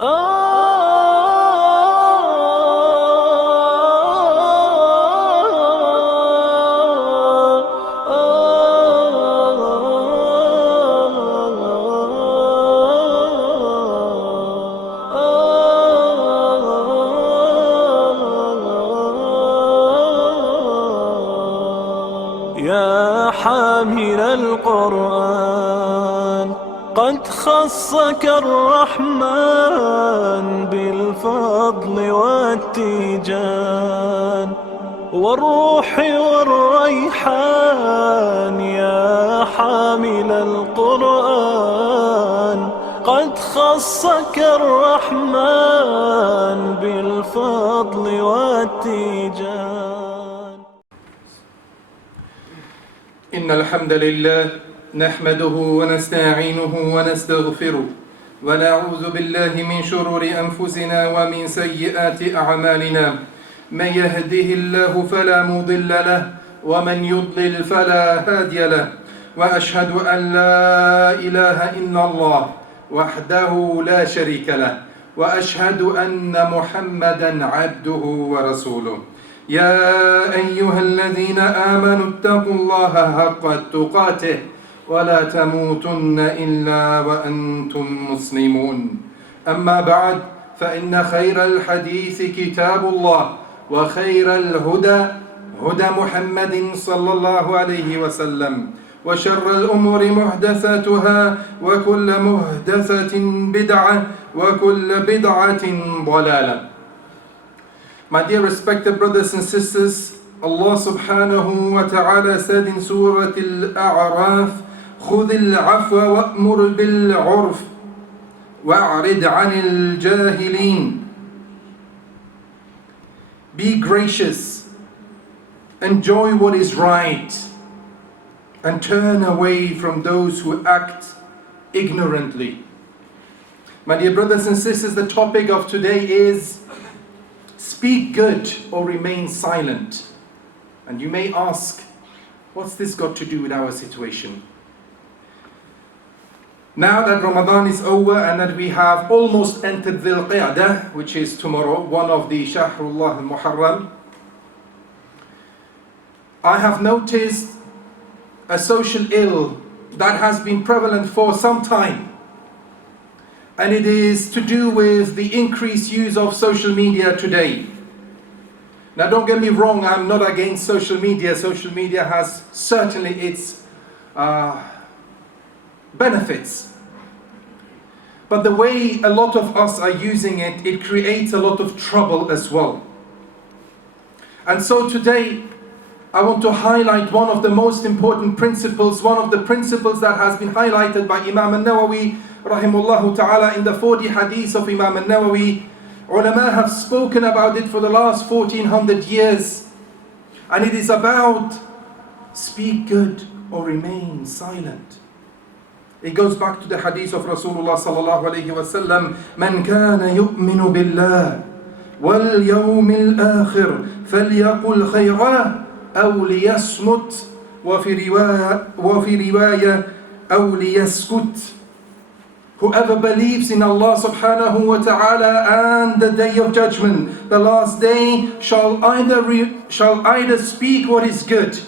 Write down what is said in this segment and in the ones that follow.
يا حامل القرآن قد خصك الرحمن بالفضل والتيجان والروح والريحان. يا حامل القرآن قد خصك الرحمن بالفضل والتيجان. إن الحمد لله نحمده ونستعينه ونستغفره ونعوذ بالله من شرور أنفسنا ومن سيئات أعمالنا. من يهده الله فلا مضل له ومن يضلل فلا هادي له. وأشهد أن لا إله إلا الله وحده لا شريك له وأشهد أن محمدا عبده ورسوله. يا أيها الذين آمنوا اتقوا الله حق تقاته ولا تموتن إلا وأنتم مسلمون. أما بعد، فإن خير الحديث كتاب الله وخير الهدى هدى محمد صلى الله عليه وسلم وشر الأمور محدثاتها وكل محدثة بدعة وكل بدعة ضلالة. My dear respected brothers and sisters, Allah subhanahu wa ta'ala said in Surah Al-A'raf, خُذِ الْعَفْوَ وَأْمُرْ بِالْعُرْفِ وَأَعْرِضْ عَنِ الْجَاهِلِينَ. Be gracious, enjoy what is right, and turn away from those who act ignorantly. My dear brothers and sisters, the topic of today is speak good or remain silent. And you may ask, what's this got to do with our situation? Now that Ramadan is over and that we have almost entered Dhul Qa'dah, which is tomorrow, one of the Shahrullah al-Muharram, I have noticed a social ill that has been prevalent for some time. And it is to do with the increased use of social media today. Now don't get me wrong, I'm not against social media. Social media has certainly its benefits. But the way a lot of us are using it, it creates a lot of trouble as well. And so today, I want to highlight one of the most important principles, one of the principles that has been highlighted by Imam al-Nawawi rahimahullah ta'ala in the 40 hadiths of Imam al-Nawawi. Ulama have spoken about it for the last 1400 years. And it is about speak good or remain silent. It goes back to the hadith of Rasulullah sallallahu alayhi wa sallam, Man kana yu'minu billah wal yawmil akhir falyaqul khayra aw liyasmut wa fi riwaya aw liyaskut. Whoever believes in Allah subhanahu wa ta'ala and the day of judgment, the last day, shall either speak what is good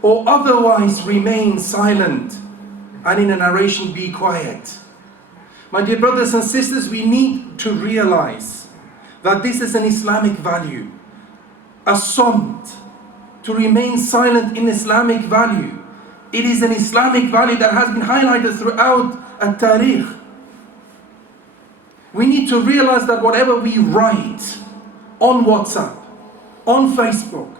or otherwise remain silent, and in a narration be quiet. My dear brothers and sisters, we need to realize that this is an Islamic value. As-samt, to remain silent in Islamic value. It is an Islamic value that has been highlighted throughout at-Tariq. We need to realize that whatever we write on WhatsApp, on Facebook,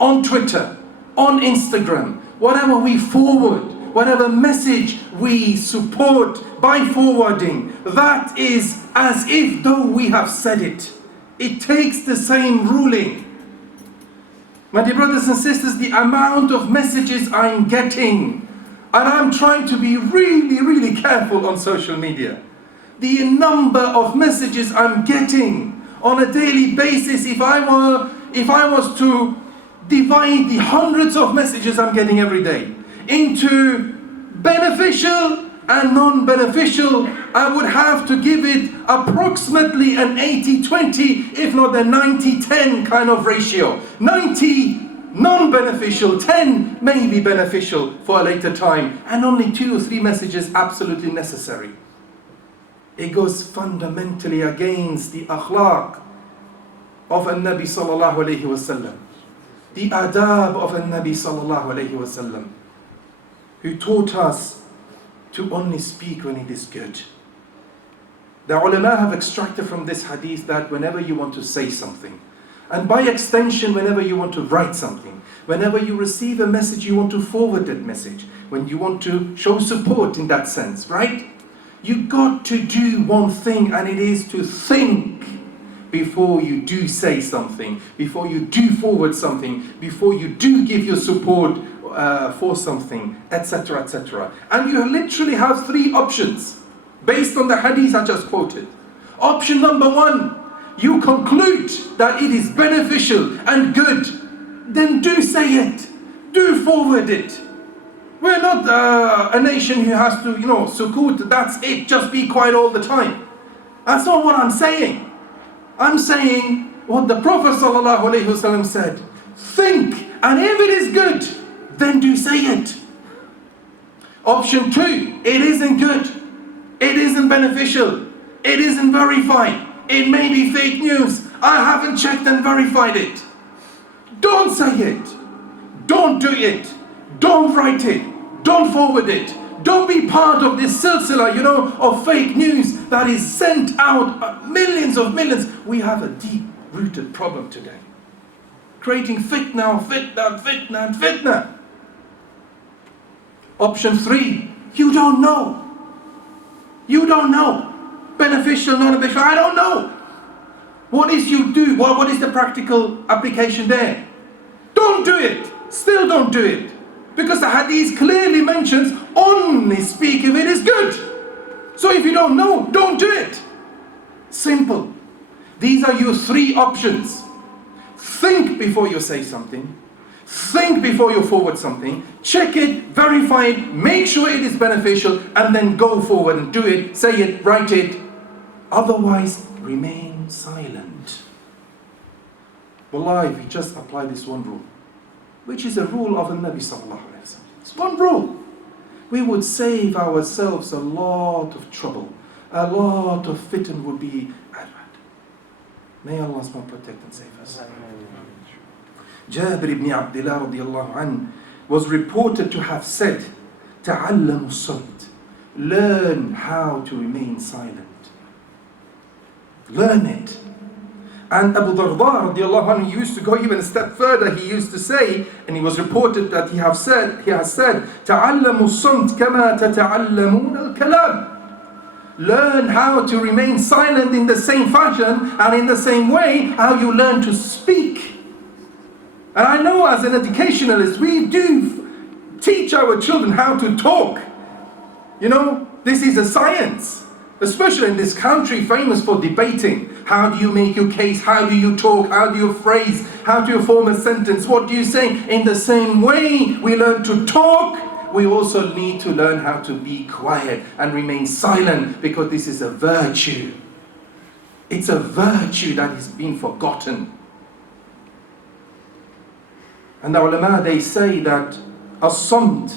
on Twitter, on Instagram, whatever we forward, whatever message we support by forwarding, that is as if though we have said it. It takes the same ruling. My dear brothers and sisters, the amount of messages I'm getting, and I'm trying to be really, really careful on social media. The number of messages I'm getting on a daily basis, if I was to divide the hundreds of messages I'm getting every day into beneficial and non-beneficial I would have to give it approximately an 80-20, if not a 90-10 kind of ratio. 90 non-beneficial, 10 maybe beneficial for a later time, and only 2 or 3 messages absolutely necessary. It goes fundamentally against the akhlaq of An-Nabi sallallahu alayhi wasallam, the adab of An-Nabi sallallahu alayhi wasallam, who taught us to only speak when it is good. The ulama have extracted from this hadith that whenever you want to say something, and by extension whenever you want to write something, whenever you receive a message you want to forward that message, when you want to show support in that sense, right? You got to do one thing, and it is to think before you do say something, before you do forward something, before you do give your support for something, etc., etc. And you literally have 3 options based on the hadith I just quoted. Option number 1, you conclude that it is beneficial and good, then do say it, do forward it. We're not a nation who has to, sukut, that's it, just be quiet all the time. That's not what I'm saying. I'm saying what the Prophet ﷺ said. Think, and if it is good, then do say it. Option 2, it isn't good, it isn't beneficial, it isn't verified, it may be fake news, I haven't checked and verified it. Don't say it, don't do it, don't write it, don't forward it, don't be part of this silsila, of fake news that is sent out, millions of millions. We have a deep-rooted problem today, creating fitna, and fitna. Option 3, you don't know. You don't know. Beneficial, non-beneficial, I don't know. What is you do? What is the practical application there? Don't do it. Still don't do it. Because the hadith clearly mentions only speak if it is good. So if you don't know, don't do it. Simple. These are your 3 options. Think before you say something. Think before you forward something. Check it, verify it, make sure it is beneficial, and then go forward and do it, say it, write it. Otherwise, remain silent. Wallah, if we just apply this one rule, which is a rule of the Nabi sallallahu alayhi wa sallam, it's one rule, we would save ourselves a lot of trouble, a lot of fitn would be added. May Allah protect and save us. Jabir ibn Abdullah radiallahu anhu was reported to have said, "Ta'allamu as-samt." Learn how to remain silent. Learn it. And Abu Darda radiallahu anhu used to go even a step further. He used to say, and he was reported that he has said, "Ta'allamu as-samt kama tata'allamun al-kalam." Learn how to remain silent in the same fashion and in the same way how you learn to speak. And I know as an educationalist, we do teach our children how to talk. This is a science, especially in this country famous for debating. How do you make your case? How do you talk? How do you phrase? How do you form a sentence? What do you say? In the same way we learn to talk, we also need to learn how to be quiet and remain silent, because this is a virtue. It's a virtue that is being forgotten. And the ulama, they say that as-samt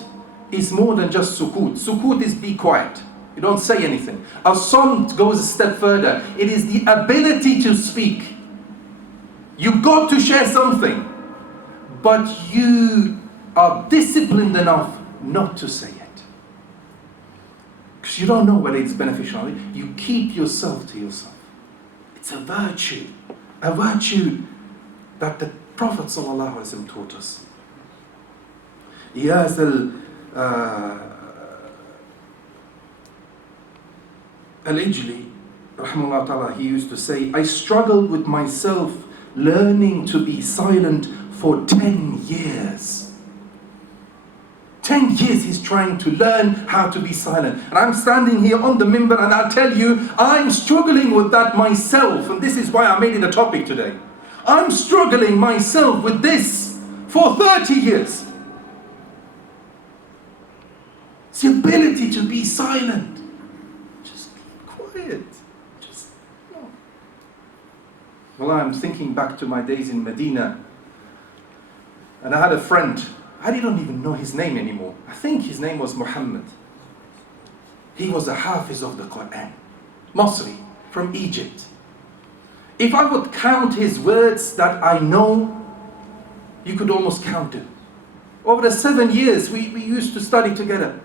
is more than just sukut. Sukut is be quiet. You don't say anything. As-samt goes a step further. It is the ability to speak. You got to share something, but you are disciplined enough not to say it. Because you don't know whether it's beneficial. You keep yourself to yourself. It's a virtue that the Prophet ﷺ taught us. Iyaz al-Ijli, rahimahullah ta'ala, he used to say, "I struggled with myself learning to be silent for 10 years. 10 years he's trying to learn how to be silent. And I'm standing here on the minbar and I'll tell you, I'm struggling with that myself. And this is why I made it a topic today. I'm struggling myself with this for 30 years. It's the ability to be silent. Just quiet. Just, no. Well, I'm thinking back to my days in Medina, and I had a friend. I didn't even know his name anymore. I think his name was Muhammad. He was a Hafiz of the Quran, Masri, from Egypt. If I would count his words that I know, you could almost count them. Over the 7 years we used to study together.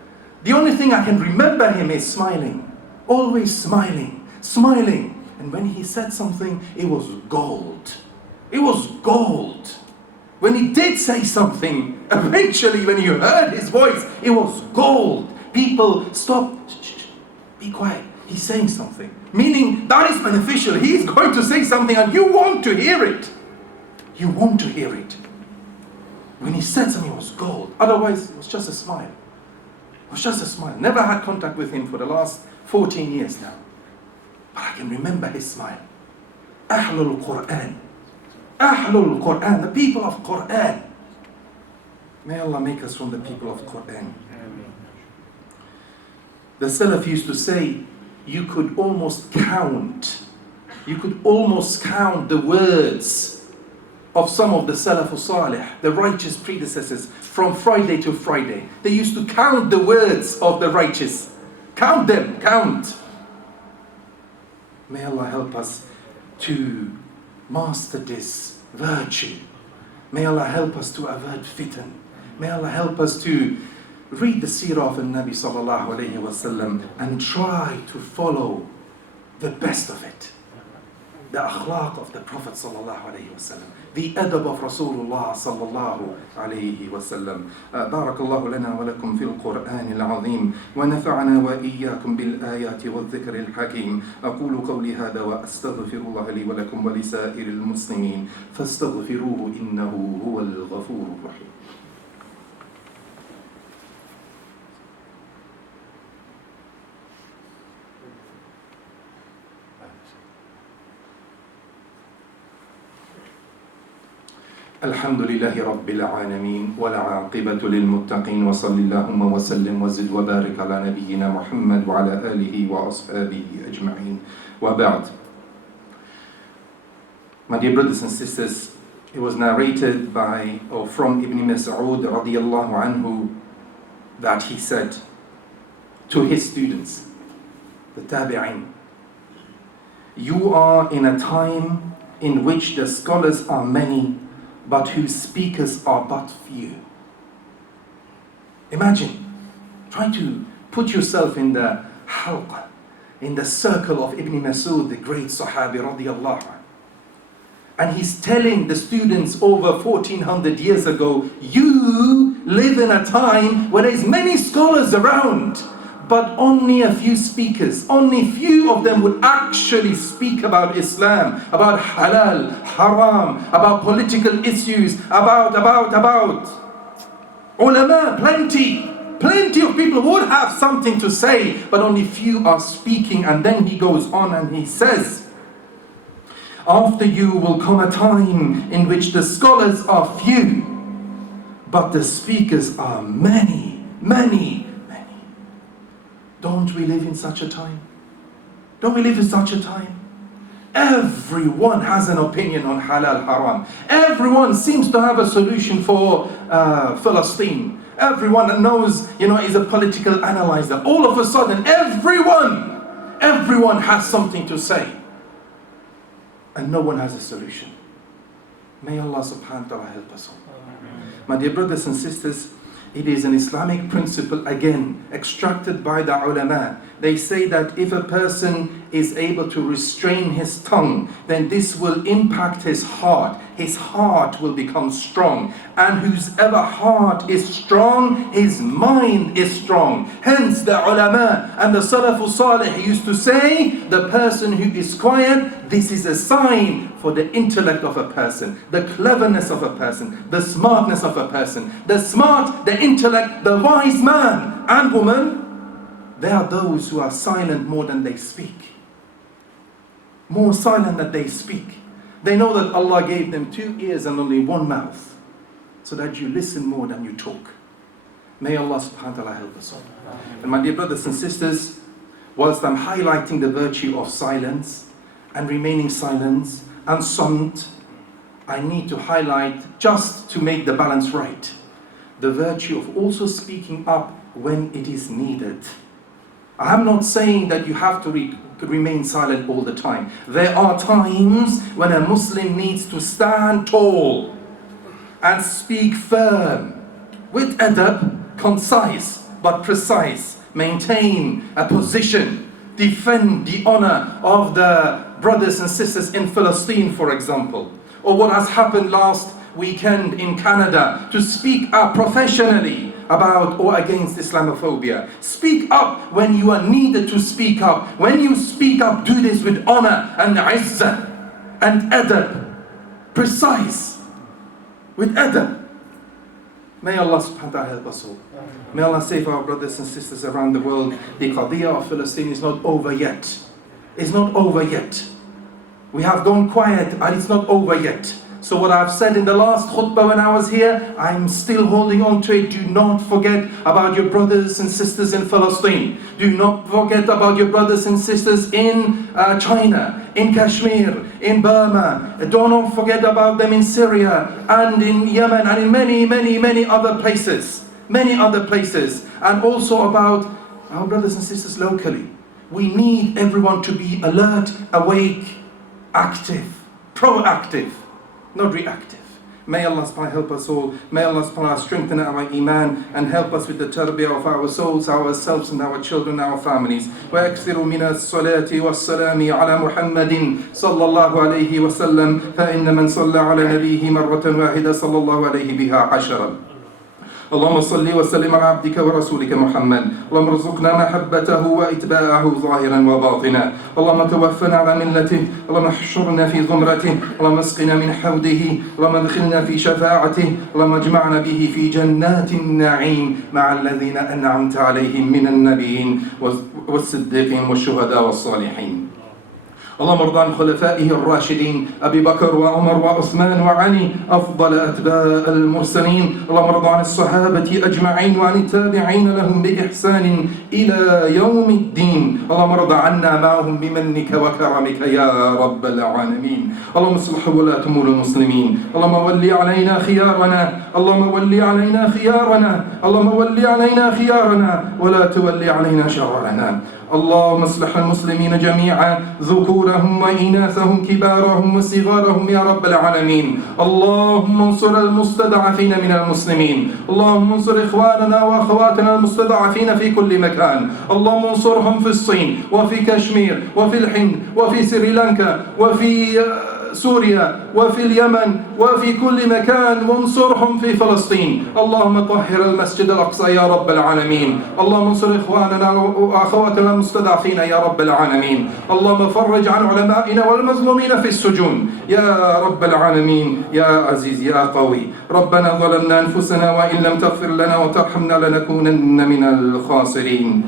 The only thing I can remember him is smiling. Always smiling, smiling. And when he said something, it was gold. It was gold. When he did say something, eventually when you heard his voice, it was gold. People stop, shh, be quiet. He's saying something. Meaning that is beneficial. He's going to say something and you want to hear it. You want to hear it. When he said something, it was gold. Otherwise, it was just a smile. It was just a smile. Never had contact with him for the last 14 years now. But I can remember his smile. Ahlul Quran. Ahlul Quran. The people of Quran. May Allah make us from the people of Quran. The Salaf used to say, you could almost count the words of some of the Salafus Salih, the righteous predecessors, from Friday to Friday. They used to count the words of the righteous. Count them, count. May Allah help us to master this virtue. May Allah help us to avert fitan. May Allah help us to read the seerah of the Nabi sallallahu alayhi wa sallam and try to follow the best of it. The akhlaq of the Prophet sallallahu alayhi wa sallam. The adab of Rasulullah sallallahu alayhi wa sallam. Barakallahu lana wa lakum fil Qur'an al-azim. Wa nafa'ana wa iyyakum bil ayati wa dhikr al-hakim. Aqulu qawli hadha wa astaghfirullah li wa lakum wa li sa'iril muslimin. Fastaghfiruhu innahu huwal ghafurur rahim. الحمد لله رب العالمين والعاقبة للمتقين وصل اللهم وسلم وزد وبارك على نبينا محمد وعلى آله وأصحابه أجمعين وبعد. My dear brothers and sisters, it was narrated by or from Ibn Mas'ud radiyallahu anhu that he said to his students, the tabi'in, you are in a time in which the scholars are many but whose speakers are but few. Imagine, try to put yourself in the halqa, in the circle of Ibn Mas'ud, the great Sahabi radiyallahu anhu. And he's telling the students over 1400 years ago, you live in a time where there's many scholars around, but only a few speakers, only few of them would actually speak about Islam, about halal, haram, about political issues, about. Ulama, plenty of people would have something to say, but only few are speaking. And then he goes on and he says, after you will come a time in which the scholars are few, but the speakers are many. Don't we live in such a time? Don't we live in such a time? Everyone has an opinion on halal, haram. Everyone seems to have a solution for Palestine. Everyone that knows, is a political analyzer. All of a sudden, everyone has something to say. And no one has a solution. May Allah subhanahu wa ta'ala help us all. My dear brothers and sisters, it is an Islamic principle, again, extracted by the ulama. They say that if a person is able to restrain his tongue, then this will impact his heart. His heart will become strong. And whosever heart is strong, his mind is strong. Hence the ulama and the Salafus Salih used to say, the person who is quiet, this is a sign for the intellect of a person, the cleverness of a person, the smartness of a person. The smart, the intellect, the wise man and woman, they are those who are silent more than they speak. More silent than they speak. They know that Allah gave them 2 ears and only 1 mouth, so that you listen more than you talk. May Allah subhanahu wa ta'ala help us all. And my dear brothers and sisters, whilst I'm highlighting the virtue of silence and remaining silent and samt, I need to highlight, just to make the balance right, the virtue of also speaking up when it is needed. I'm not saying that you have to remain silent all the time. There are times when a Muslim needs to stand tall and speak firm, with adab, concise but precise, maintain a position, defend the honor of the brothers and sisters in Palestine, for example, or what has happened last weekend in Canada, to speak up professionally about or against Islamophobia. Speak up when you are needed to speak up. When you speak up, do this with honor and izzah and adab, precise, with adab. May Allah subhanahu wa ta'ala help us all. May Allah save our brothers and sisters around the world. The qadiyah of Palestine is not over yet. It's not over yet. We have gone quiet and it's not over yet. So what I've said in the last khutbah when I was here, I'm still holding on to it. Do not forget about your brothers and sisters in Palestine. Do not forget about your brothers and sisters in China, in Kashmir, in Burma. Do not forget about them in Syria and in Yemen and in many other places. Many other places. And also about our brothers and sisters locally. We need everyone to be alert, awake, active, proactive, not reactive. May Allah subhanahu wa ta'ala help us all. May Allah subhanahu wa ta'ala strengthen our iman and help us with the tarbiyah of our souls, ourselves and our children, our families. وَأَكْثِرُ مِنَ الصَّلَاةِ وَالسَّلَامِ عَلَى مُحَمَّدٍ صلى الله عليه وسلم فإن من صلى على نبيه مرة واحدة صلى الله عليه بها عشرا. اللهم صل وسلم على عبدك ورسولك محمد. اللهم ارزقنا محبته واتباعه ظاهرا وباطنا. اللهم توفنا على ملته. اللهم احشرنا في زمرته. اللهم اسقنا من حوضه. اللهم ادخلنا في شفاعته. اللهم اجمعنا به في جنات النعيم مع الذين انعمت عليهم من النبيين والصديقين والشهداء والصالحين. اللهم ارض عن خلفائه الراشدين أبي بكر وعمر وعثمان وعلي أفضل أتباع المرسلين. اللهم ارض عن الصحابة أجمعين وعن التابعين لهم بإحسان إلى يوم الدين. اللهم ارض عنا معهم بمنك وكرمك يا رب العالمين. اللهم اصلح ولاة أمور المسلمين. اللهم ول علينا خيارنا. اللهم ول علينا خيارنا. اللهم ول علينا خيارنا ولا تول علينا شرارنا. اللهم اصلح المسلمين جميعا ذكورهم وإناثهم كبارهم وصغارهم يا رب العالمين. اللهم انصر المستضعفين من المسلمين. اللهم انصر إخواننا وأخواتنا المستضعفين في كل مكان. اللهم انصرهم في الصين وفي كشمير وفي الهند وفي سريلانكا وفي سوريا وفي اليمن وفي كل مكان، وانصرهم في فلسطين. اللهم طهر المسجد الأقصى يا رب العالمين. اللهم انصر إخواننا وأخواتنا المستضعفين يا رب العالمين. اللهم فرج عن علمائنا والمظلومين في السجون يا رب العالمين يا عزيز يا قوي. ربنا ظلمنا أنفسنا وإن لم تغفر لنا وترحمنا لنكونن من الخاسرين.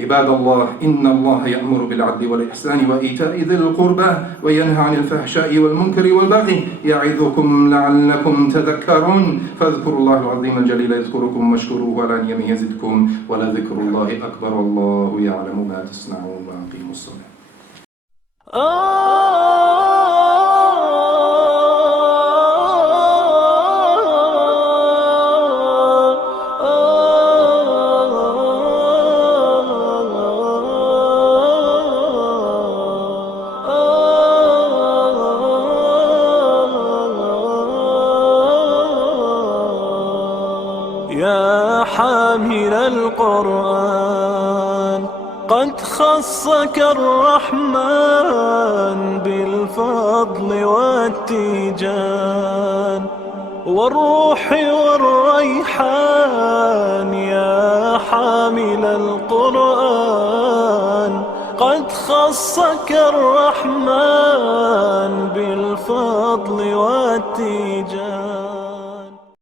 عباد الله، إن الله يأمر بالعدل والإحسان وإيتاء ذي القربى وينهى عن الفحشاء والمنكر والبغي يعظكم لعلكم تذكرون. فاذكروا الله العظيم الجليل يذكركم واشكروه على نعمه يزدكم ولذكر الله أكبر والله يعلم ما تصنعون وأقيموا الصلاة. يا حامل القرآن قد خصك الرحمن بالفضل والتيجان والروح والريحان. يا حامل القرآن قد خصك الرحمن بالفضل والتيجان.